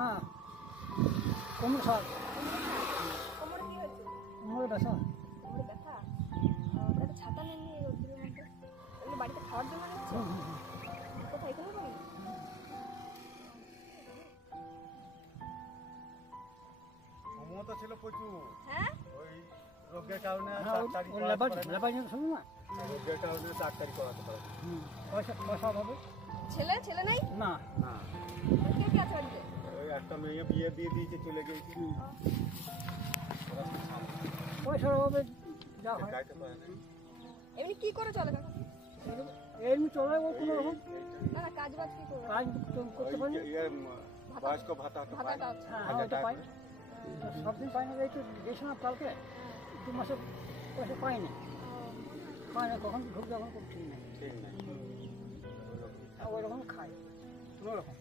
না কোমর খারাপ, কোমরে কি হয়েছে? কোমরে ব্যথা। কোমরে ব্যথা? একটা ছাতা নেননি এই রোদ্দুরের মধ্যে? এগুলো বাড়িতে খাওয়ার জন্য নিচ্ছে? কোথায় এখানে বাড়ি? ক্ষমতা ছিল প্রচুর, হ্যাঁ ওই রোগের কারণে হ্যাঁ, ডাক্তারি ওর করাতে লেবার পারে না। লেবার শুধু না, রোগের কারণে ডাক্তারি করাতে পারে না। পয়সা অভাবে। ছেলে ছেলে নেই? না, না, কে কে আছে বাড়িতে? ওই একটা মেয়ে বিয়ে দিয়ে দিয়েছে, চলে গেছে। ওরা সব সামনে পয়সার অভাবে যা হয়। যাইতে পারে না। এমনি কি করে চলে কাকা? এমনি চলে ও কোনো রকম না না কাজ বাজ কি করে? কাজ করতে পারি না। ওই বয়স্ক ভাতা তো পায় ভাতাটা না। আছে। হ্যাঁ, 1000 ওটা টাকা পাই। করে। সব দিন পাই না, এই তো গেছিলাম কালকে, 2 মাসের পয়সা পাইনি। পাই না, কখন ঢুকবে এখন খুব ঠিক নেই। ঠিক নাই। ওই রকম খাই কোনো রকম।